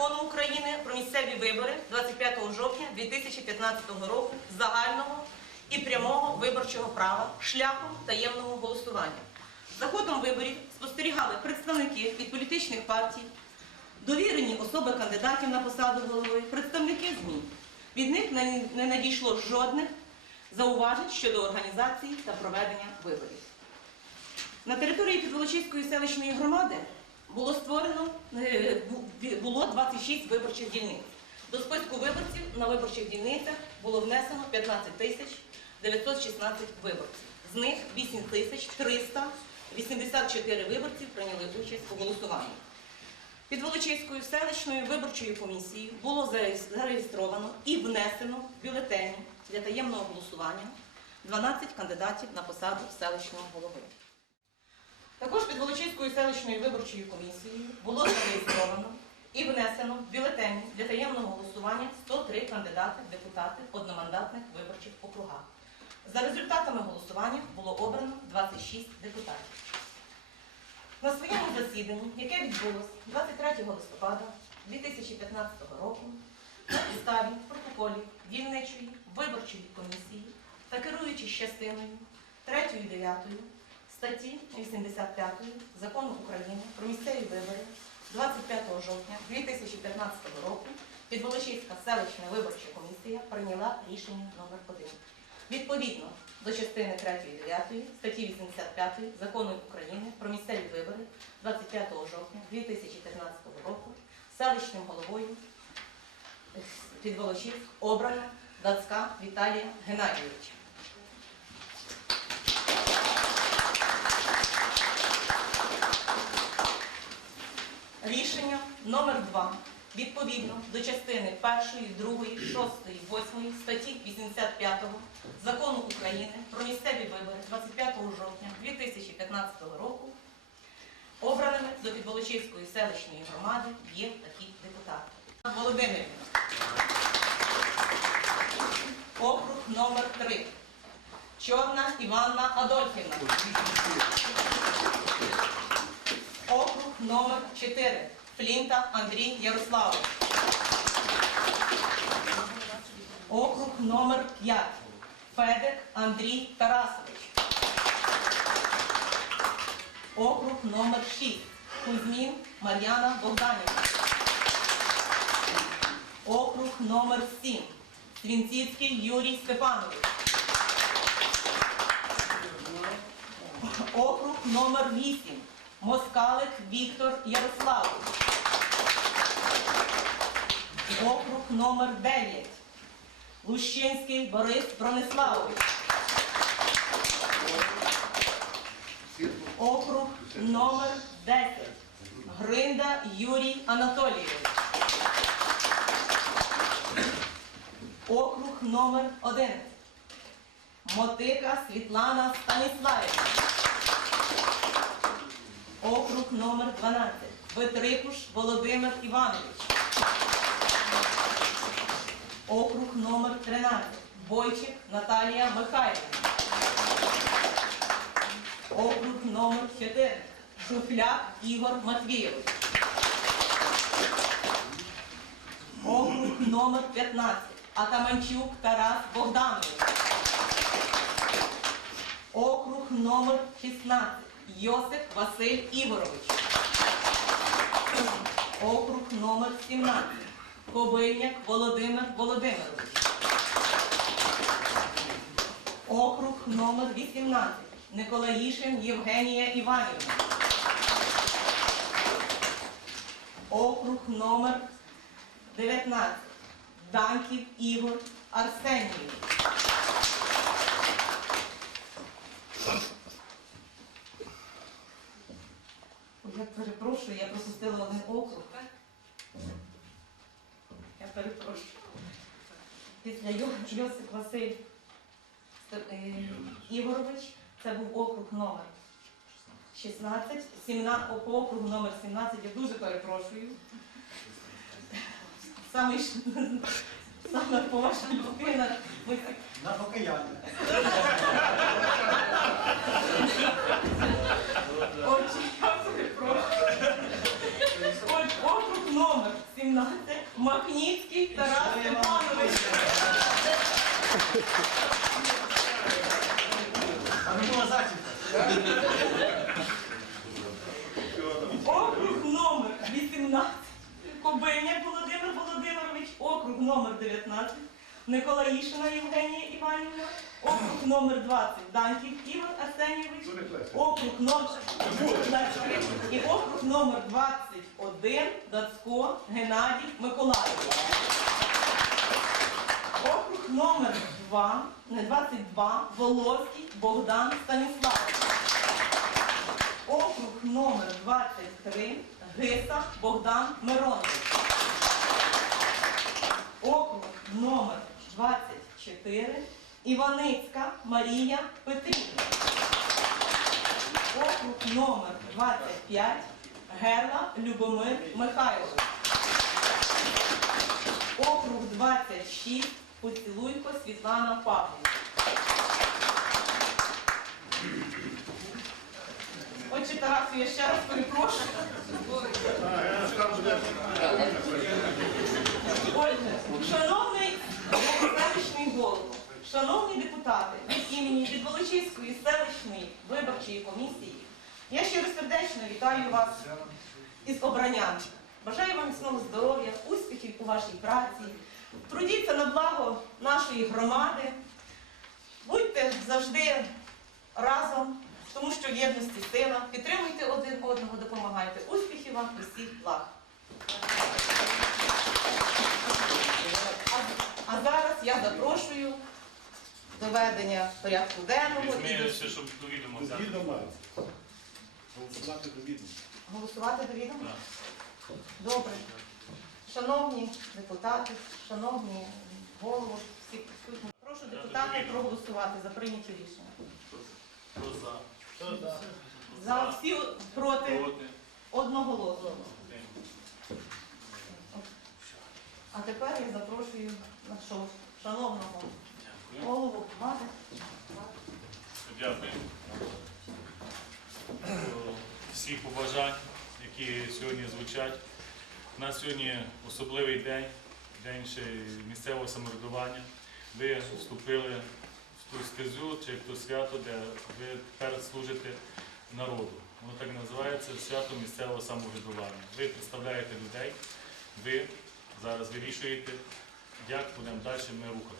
закону України про місцеві вибори 25 жовтня 2015 року загального і прямого виборчого права шляхом таємного голосування. За ходом виборів спостерігали представники від політичних партій, довірені особи кандидатів на посаду голови, представники ЗМІ. Від них не надійшло жодних зауважень щодо організації та проведення виборів. На території Підволочиської селищної громади було створено е, було 26 виборчих дільниць. До списку виборців на виборчих дільницях було внесено 15 тисяч 916 виборців. З них 8 тисяч 384 виборців прийняли участь у голосуванні. Під Волочиською селищною виборчою комісією було зареєстровано і внесено бюлетені для таємного голосування 12 кандидатів на посаду селищного голови. Також під Волочиською селищною виборчою комісією було зареєстровано і внесено в бюлетені для таємного голосування 103 кандидати в депутати одномандатних виборчих округах. За результатами голосування було обрано 26 депутатів. На своєму засіданні, яке відбулось 23 листопада 2015 року, на підставі протоколів дільничої виборчої комісії та керуючись частиною 3 і 9 статті 85 Закону України про місцеві вибори 25 жовтня 2015 року Підволочиська селищна виборча комісія прийняла рішення номер 1 Відповідно до частини 3 і 9 статті 85 Закону України про місцеві вибори 25 жовтня 2015 року селищним головою Підволочиськ обрано Дацька Віталія Геннадійовича. Рішення номер 2 відповідно до частини 1, 2, 6, 8 статті 85 Закону України про місцеві вибори 25 жовтня 2015 року обраними до Підволочиської селищної громади є такі депутати. Володимирівна. Округ номер 3 Чорна Іванна Адольфівна. Номер 4 Флінта Андрій Ярославович. Округ номер 5 Федик Андрій Тарасович. Округ номер 6 Кузьмін Мар'яна Богданівна. Округ номер 7 Свінціцький Юрій Степанович. Округ номер 8 Москалик Віктор Ярославович. Округ номер 9 Лущинський Борис Брониславович. Округ номер 10 Гринда Юрій Анатолійович. Округ номер 11 Мотика Світлана Станіславівна. Округ номер 12 Витрикуш Володимир Іванович. Округ номер 13 Бойчик Наталія Михайлівна. Округ номер 4. Шуфляк Ігор Матвійович. Округ номер 15. Атаманчук Тарас Богданович. Округ номер 16. Йосип Василь Ігорович. Округ номер 17. Кобильняк Володимир Володимирович. Округ номер 18. Николаїшин Євгенія Іванівна. Округ номер 19. Данків Ігор Арсенійович. Ой, Я перепрошую, я пропустила один округ. Я перепрошую. Після Йо- Йосип Василь е, Ігорович, це був округ номер 16, 17, по округу номер 17, я дуже перепрошую. Саме, саме поважна людина. На покаяння. Отже, я перепрошую. Отже, округ номер 17, Махніцький Тарас Степанович. А не була зачіпка. Округ номер 18, Кобиняк Володимир Володимирович, округ номер 19, Николаїшина Євгенія Іванівна, округ номер 20, Данків Іван Арсенійович, округ номер і округ номер 21, Дацько Геннадій Миколаївич. Округ номер 2, не 22, Волоський Богдан Станіславович. Округ номер 23, Гиса Богдан Миронович. Округ номер 24, Іваницька Марія Петрівна. Округ номер 25, Герла Любомир Михайлович. Округ 26, Поцілуйко Світлана Павлівна. Отче Тарасу, я ще раз перепрошую. Отже, шановний селищний голово, шановні депутати, від імені від Волочиської селищної виборчої комісії, я щиро сердечно вітаю вас із обранням. Бажаю вам міцного здоров'я, успіхів у вашій праці. Трудіться на благо нашої громади. Будьте завжди разом, тому що в єдності сила. Підтримуйте один одного, допомагайте. Успіхів вам усіх благ. А зараз я запрошую до ведення порядку денного і до- щоб до відома взяти. Відомо. Голосувати до відома. голосувати до відома. Добре. Шановні депутати, шановні голови, всі присутні, прошу депутати проголосувати за прийняті рішення. Хто за? За всі проти Проти? одноголосно. А тепер я запрошую нашого шановного. Голову громади. Дякую. Всіх побажань, які сьогодні звучать. У нас сьогодні особливий день, день ще місцевого самоврядування. Ви вступили в ту стезю чи в то свято, де ви тепер служите народу. Воно так називається свято місцевого самоврядування. Ви представляєте людей, ви зараз вирішуєте, як будемо далі ми рухатися.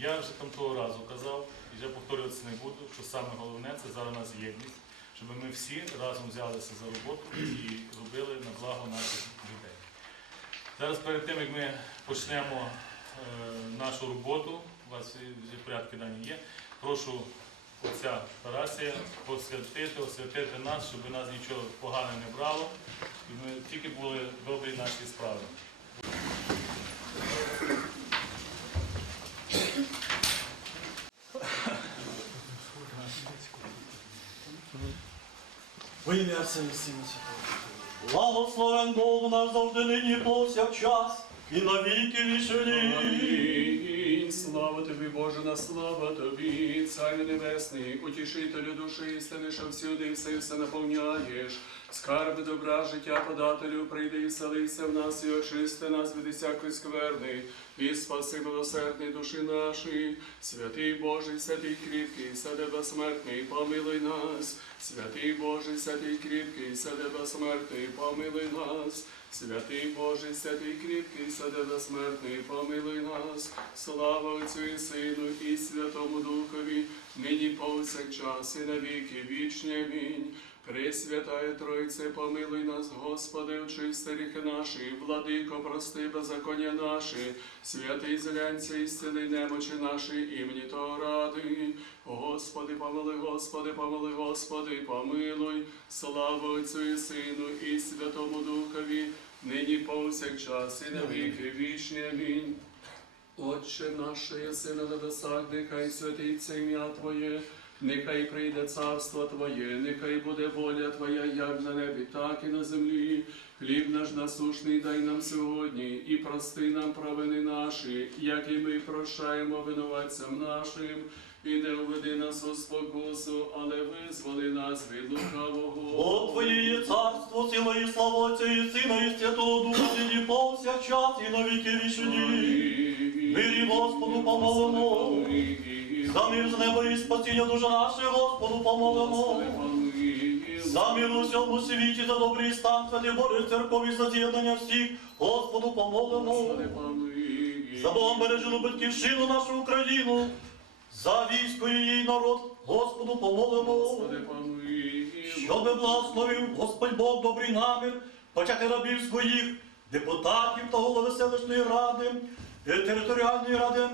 Я вже там того разу казав, і вже повторюватися не буду, що саме головне це зараз нас єдність, щоб ми всі разом взялися за роботу і робили на благо наших людей. Зараз перед тим, як ми почнемо е, нашу роботу, у вас вже порядки дані є, прошу отця Тарасія посвятити, освятити нас, щоб нас нічого поганого не брало, і ми тільки були добрі наші справи. Во ім'я Отця і Сина. Благословен Бог наш завжди нині повсякчас і на віки вічні. Слава тобі, Боже, на слава Тобі, Царю Небесний, утішителю душі істини, що всюди і все, все наповняєш. Скарби добра, життя подателю, прийди і селися в нас, і очисти нас від усякої скверни, і спаси милосердний душі наші. Святий Божий, святий кріпкий, саде безсмертний, помилуй нас. Святий Божий, святий кріпкий, саде безсмертний, помилуй нас. Святий Божий, святий кріпкий, садина смертний, помилуй нас. Слава Отцю і Сину і Святому Духові, нині повсякчас і навіки вічні. Амінь. Пресвятая Тройце, помилуй нас, Господи, очисти гріхи наші, владико, прости беззаконня наші, святий зелянця і зціли немочі наші, імені того ради. Господи, помилуй, Господи, помилуй, Господи, помилуй, слава Отцю і Сину і Святому Духові, нині повсякчас і навіки вічні. Амінь. Отче наше, єси на небесах, нехай святиться ім'я Твоє, нехай прийде царство Твоє, нехай буде воля Твоя, як на небі, так і на землі. Хліб наш насушний дай нам сьогодні, і прости нам провини наші, як і ми прощаємо винуватцям нашим, і не уведи нас у спокусу, але визволи нас від лукавого. О Твоє є царство, сила і слава Отця і Сина і Святого Духа, нині повсякчас і на віки вічні. Мирі Господу помолимо. За мир з неба і спасіння душа наше, Господу помолимо. За мир у всьому світі, за добрий стан, святий Божий церкові, за з'єднання всіх, Господу помолимо. За Богом бережену батьківщину нашу Україну, за військо її народ, Господу помолимо. Щоби благословив Господь Бог добрий намір, почати рабів своїх, депутатів та голови селищної ради, територіальної ради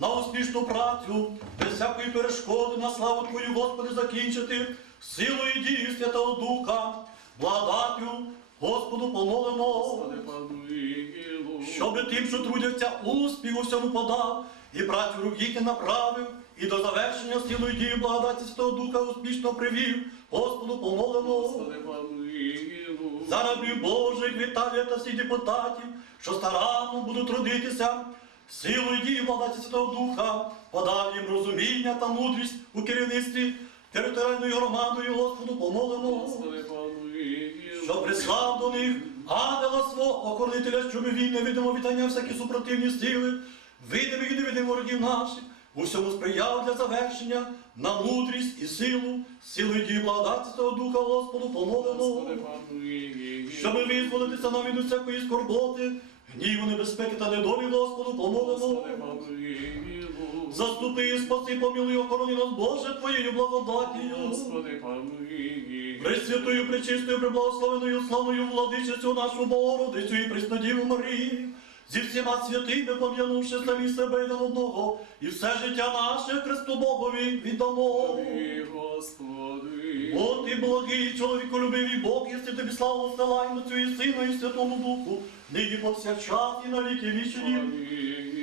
на успішну працю, без всякої перешкоди на славу Твою, Господи, закінчити, силою дії Святого Духа, благодаттю, Господу помолимо. Щоби тим, що трудяться, успіх у всьому подав, і працю рук їх направив, і до завершення силою дії благодаті Святого Духа успішно привів, Господу помолимо. За рабів Божих Віталія та всіх депутатів, що старанно будуть трудитися, силою дії благодаті Святого Духа, подав їм розуміння та мудрість у керівництві територіальною громадою, Господу помолимо. Що прислав до них ангела свого охоронителя, щоб він невидимо вітання всякі супротивні сили, видимих і невидимих ворогів наших, у всьому сприяв для завершення на мудрість і силу, силу дії благодаті того Духа Господу помолимо, щоб визволитися нам від усякої скорботи, гніву, небезпеки та недолі Господу помолимо. Заступи, і спаси, помилуй, охорони нас, Боже, Твоєю благодатію. Господи, помилуй. Пресвятою, пречистою, преблагословеною, славною владичицю нашу Богородицю і Преснодіву Марію, зі всіма святими пом'янувши самі себе один одного, і все життя наше Христу Богові віддамо. Господи. От і благий чоловіку любивий Бог, єси тобі славу стелаємо Отцю і Сину і Святому Духу, нині повсякчас і на віки вічні.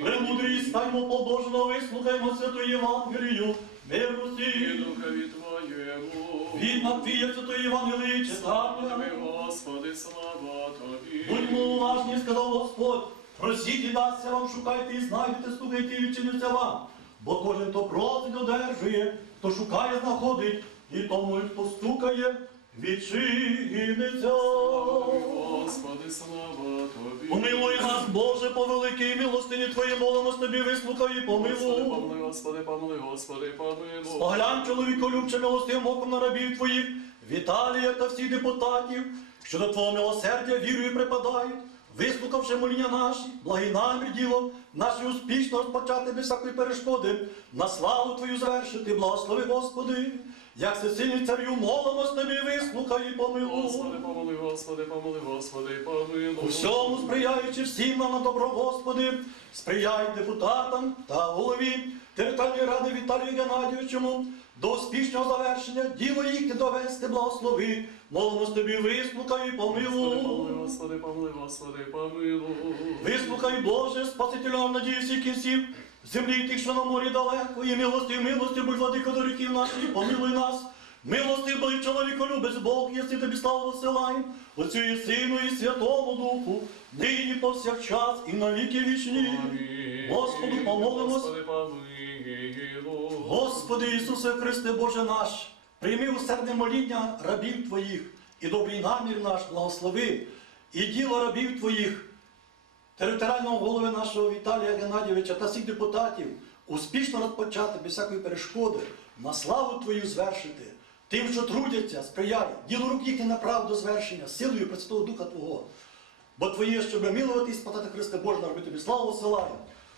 Премудрі стаймо побожно, вислухаймо святу Євангелію, мир І. Духові Твоєму. Від Матвія святої Євангелії читання. Тобі, Господи, слава Тобі. Будьмо уважні, сказав Господь, просіть і дасться вам, шукайте і знайдете, стукайте і відчиниться вам. Бо кожен, хто просить, одержує, хто шукає, знаходить, і тому, хто стукає, відчиниться. Господи, слава Тобі. Помилуй нас, Боже, по великій милостині Твої молимось тобі, вислухай і Господи, помилуй. помилуй, Господи, помилуй, Господи, помилуй. Поглянь, чоловіко, любче милостивим оком на рабів твоїх, Віталія та всіх депутатів, що до Твого милосердя вірою припадають, вислухавши моління наші, благий намір діло, наше успішно розпочати без всякої перешкоди, на славу Твою завершити, благослови, Господи, як всесильний царю молимось тобі, вислухай і помилуй. Господи, помилуй, Господи, помилуй, Господи, помилуй. У всьому сприяючи всім нам на добро, Господи, сприяй депутатам та голові територіальної ради Віталію Геннадійовичому до успішного завершення діло їхнє довести, благослови. Молимось тобі, вислухай і помилуй. Господи, помилуй, Господи, помилуй. Вислухай, Боже, Спасителю нам надії всіх кінців, землі тих, що на морі далеко, і милості, милості, будь владико до ріків наших, помилуй нас. Милости Божий чоловіко любець Бог, єси тобі славу посилаєм, Отцю і Сину і Святому Духу, нині повсякчас і на віки вічні. Господу помолимось. Господи, помилуй. Господи Ісусе Христе Боже наш, прийми усердне моління рабів Твоїх і добрий намір наш благослови, і діло рабів Твоїх, територіального голови нашого Віталія Геннадійовича та всіх депутатів успішно розпочати без всякої перешкоди, на славу Твою звершити, тим, що трудяться, сприяй, діло рук їхніх направ до звершення, силою Пресвятого Духа Твого. Бо Твоє, щоб милувати і спасати Христе Боже, робити тобі славу силаю.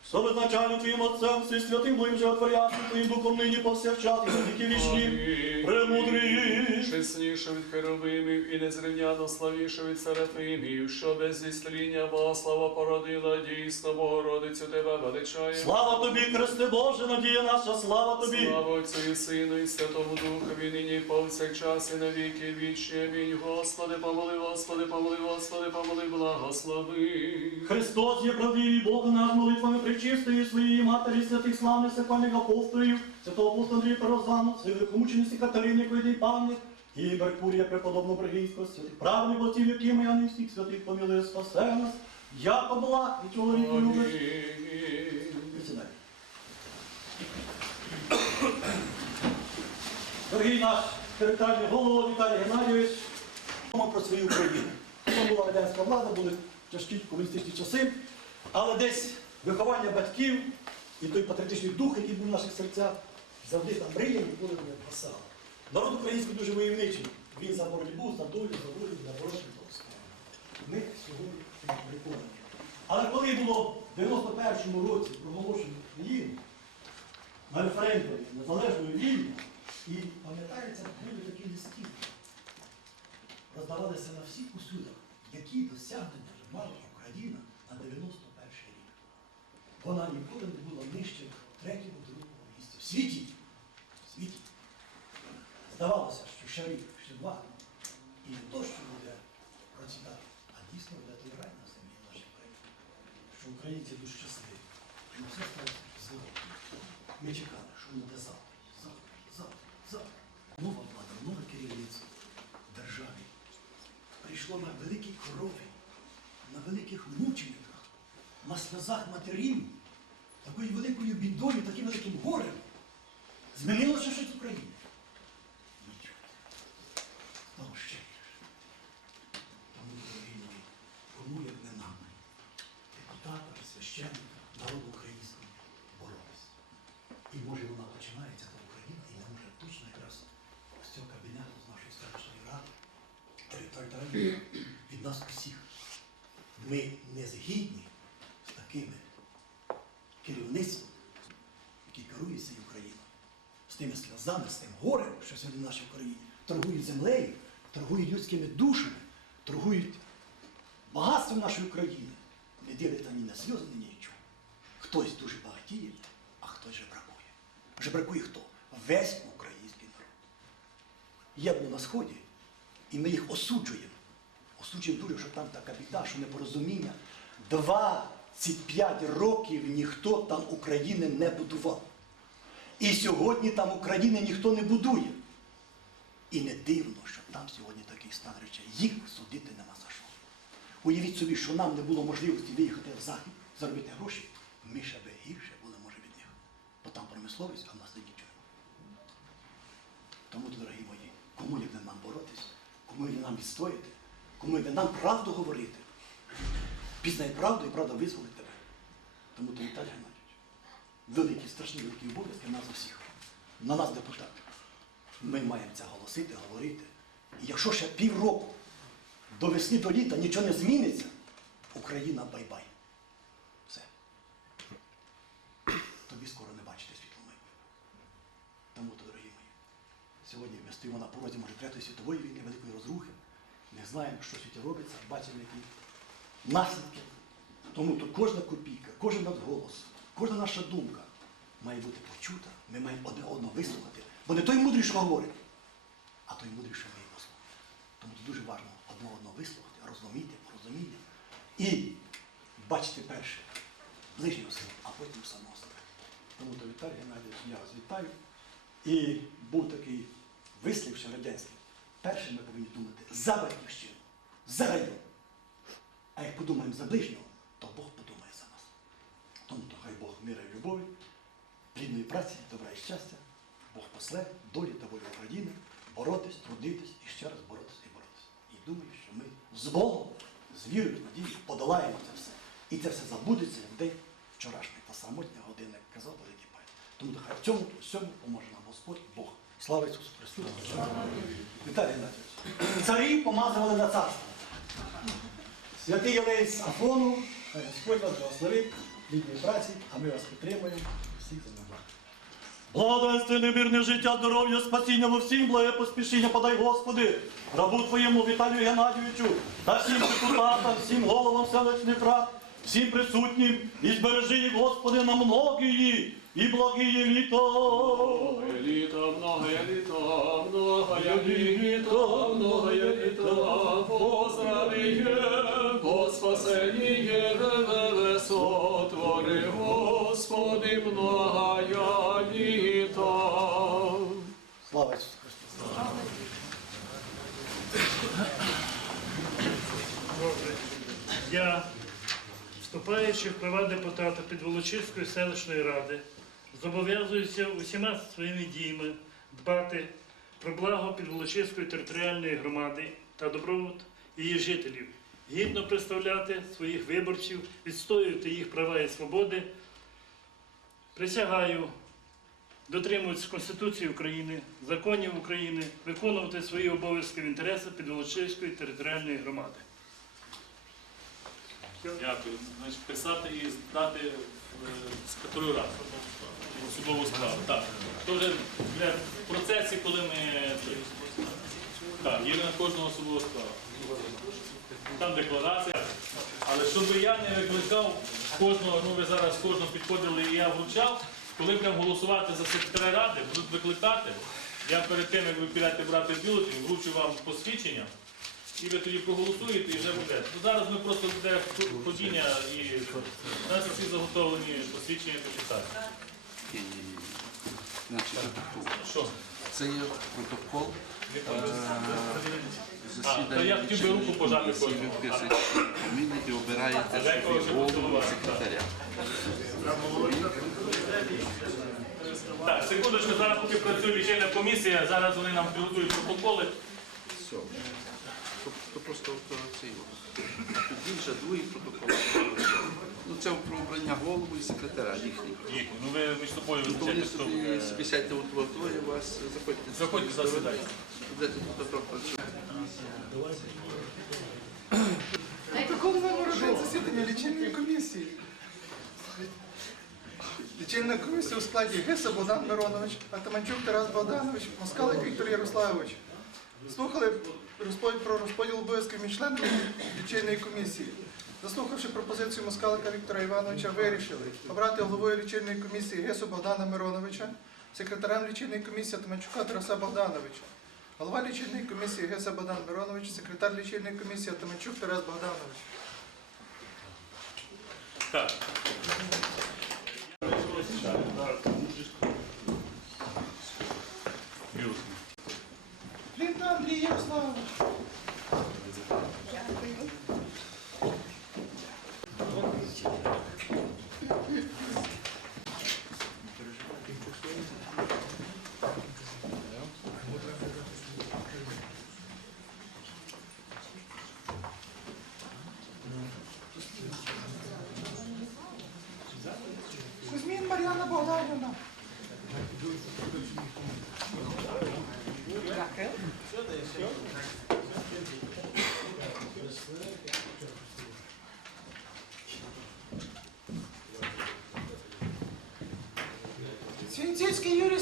Що визначально Твоїм Отцем, всі святим Твоїм же отворящим Твоїм Духом нині повсякчас і віки вічні. Премудрі. Чесніше від херовимів і незрівняно славіше від серафимів, що без зісління Богослава породила дійсно Богородицю тебе величає. Слава тобі, Христе Боже, надія наша, слава тобі. Слава Отцю і Сину і Святому Духові, нині повсякчас і на віки вічні. Амінь. Господи, помоли, Господи, помоли, Господи, помоли, благослови. Христос є правдивий Бог наш молитвами причистої своєї матері, святих славних саквальних апостолів, святого апостола Андрія Перозану, святих Катерини Койди пам'ять, і Меркурія преподобного Брагінського, святих правних отців, які ми, не всіх святих поміли, спасе нас, як благ і чоловіку любить. Присідай. Дорогий наш територіальний голова Віталій Геннадійович, про свою Україну. Там була радянська влада, були тяжкі комуністичні часи, але десь виховання батьків і той патріотичний дух, який був в наших серцях, завжди там мріяв, ніколи не бросав. Народ український дуже войовничий. Він за боротьбу, за долю, за волю, за боротьбу. Ми сьогодні переконані. Але коли було в 91-му році проголошено Україну на референдумі незалежною вільно, і пам'ятається, були такі листи, роздавалися на всіх усюдах, які досягнення вже мала Україна на 91 рік. Вона ніколи не була нижче третього, другого місця. В світі. В світі. Здавалося, що ще рік, ще два. І не то, що буде процвітати, а дійсно буде на землі нашій країні. Що українці дуже щасливі. Що все сталося зло. Ми чекали, на сльозах матерів, такою великою бідою, таким великим горем. Змінилося щось в Україні. Нічого. Стало ще гірше. Тому, мої, кому як не нам, депутатам, священникам, народу українському боротися. І може вона починається та Україна, і не може точно якраз з цього кабінету, з нашої селищної ради, територіальної від нас усіх. Ми не згідні такими керівництвом, які керує цією Україною, з тими сльозами, з тим горем, що сьогодні в нашій Україні, торгують землею, торгують людськими душами, торгують багатством нашої країни. Не дивляться ні на сльози, ні нічого. Хтось дуже багатіє, а хтось же бракує. Вже бракує хто? Весь український народ. Я був на Сході, і ми їх осуджуємо. Осуджуємо дуже, що там така біда, що непорозуміння. 25 років ніхто там України не будував. І сьогодні там України ніхто не будує. І не дивно, що там сьогодні такий стан речей. Їх судити нема за що. Уявіть собі, що нам не було можливості виїхати в захід, заробити гроші, ми ще би гірше були, може, від них. Бо там промисловість, а в нас не нічого. Тому, дорогі мої, кому не нам боротися, кому не нам відстояти, кому не нам правду говорити. Пізнай правду і правда визволить тебе. Тому то Віталій Геннадійович, великі, страшні великі обов'язки на нас усіх, на нас депутатів. Ми маємо це голосити, говорити. І якщо ще півроку до весни, до літа нічого не зміниться, Україна бай-бай. Все. Тобі скоро не бачите світло майбутнього. Тому, то, дорогі мої, сьогодні ми стоїмо на порозі, може, Третьої світової війни, великої розрухи. Не знаємо, що в світі робиться, бачимо, які наслідки. Тому то кожна копійка, кожен наш голос, кожна наша думка має бути почута. Ми маємо одне одного вислухати. Бо не той мудрий, що говорить, а той мудрий, що вміє послухати. Тому це дуже важливо одне одного вислухати, розуміти, порозуміти. І бачити перше ближнього сина, а потім самого себе. Тому то Віталій Геннадійович, я вас вітаю. І був такий вислів ще радянський, перше ми повинні думати за батьківщину, за район. А як подумаємо за ближнього, то Бог подумає за нас. Тому то хай Бог мира і любові, плідної праці, добра і щастя, Бог после долі та волі України, боротись, трудитись і ще раз боротись і боротись. І думаю, що ми з Богом, з вірою, з надією подолаємо це все. І це все забудеться в день вчорашній та самотня година, як казав Великий Пай. Тому нехай в цьому всьому поможе нам Господь Бог. Слава Ісусу Христу! Віталій Геннадійович, царі помазували на царство. Святий Єлець Афону, хай Господь вас благословить, плідної праці, а ми вас підтримуємо. Всіх за ним. Благоденствие, мирне життя, здоров'я, спасіння во всім, благе поспішіння подай, Господи, рабу Твоєму Віталію Геннадійовичу та всім депутатам, всім головам селищних рад, всім присутнім, і збережи їх, Господи, на многії і благії. Многое літо, многое літо, многое літо, многое літо, поздравіє, Многое. Слава Ісусу Христу! Я, вступаючи в права депутата Підволочиської селищної ради, зобов'язуюся усіма своїми діями дбати про благо Підволочиської територіальної громади та добробут її жителів, гідно представляти своїх виборців, відстоювати їх права і свободи. Присягаю дотримуватися Конституції України, законів України, виконувати свої обов'язки в інтересах Підволочиської територіальної громади. Дякую. Значить, писати і здати е, секретарю ради. Особову справу. Так. То вже процесі, коли ми. Так, є на кожного особову справу. Там декларація. Але щоб я не викликав кожного, ну ви зараз кожного підходили і я вручав, коли будемо голосувати за секретаря ради, будуть викликати. Я перед тим, як ви підете брати бюлетень, вручу вам посвідчення. І ви тоді проголосуєте і вже буде. Ну, зараз ми просто буде ходіння і у нас всі заготовлені посвідчення почитати. Значить, Що? це є протокол е, А, я хотів би руку пожати кожному. і обираєте собі голову секретаря. Так, секундочку, зараз поки працює лічильна комісія, зараз вони нам підготують протоколи. Все. Тобто просто от. Вже другий протокол. Ну, це про обрання голову і секретаря їхніх. Їх, ну ви між собою Ну, то вони визначайте, хто. собі, от в вас, заходьте. Заходьте, засідайте. На каком номер уже засідання лічильної комісії? Лічильна комісія у складі Геса Богдан Миронович, Атаманчук Тарас Богданович, Москалик Віктор Ярославович. Слухали про розподіл обов'язків між членами лічильної комісії. Заслухавши пропозицію Москалика Віктора Івановича, вирішили обрати головою лічильної комісії Гесу Богдана Мироновича, секретарем лічильної комісії Атаманчука Тараса Богдановича. Голова лічильної комісії Геса Богдан Миронович, секретар лічильної комісії Атаманчук Тарас Богданович. Так. Лінта Андрій Ярославович.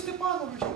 Степанович.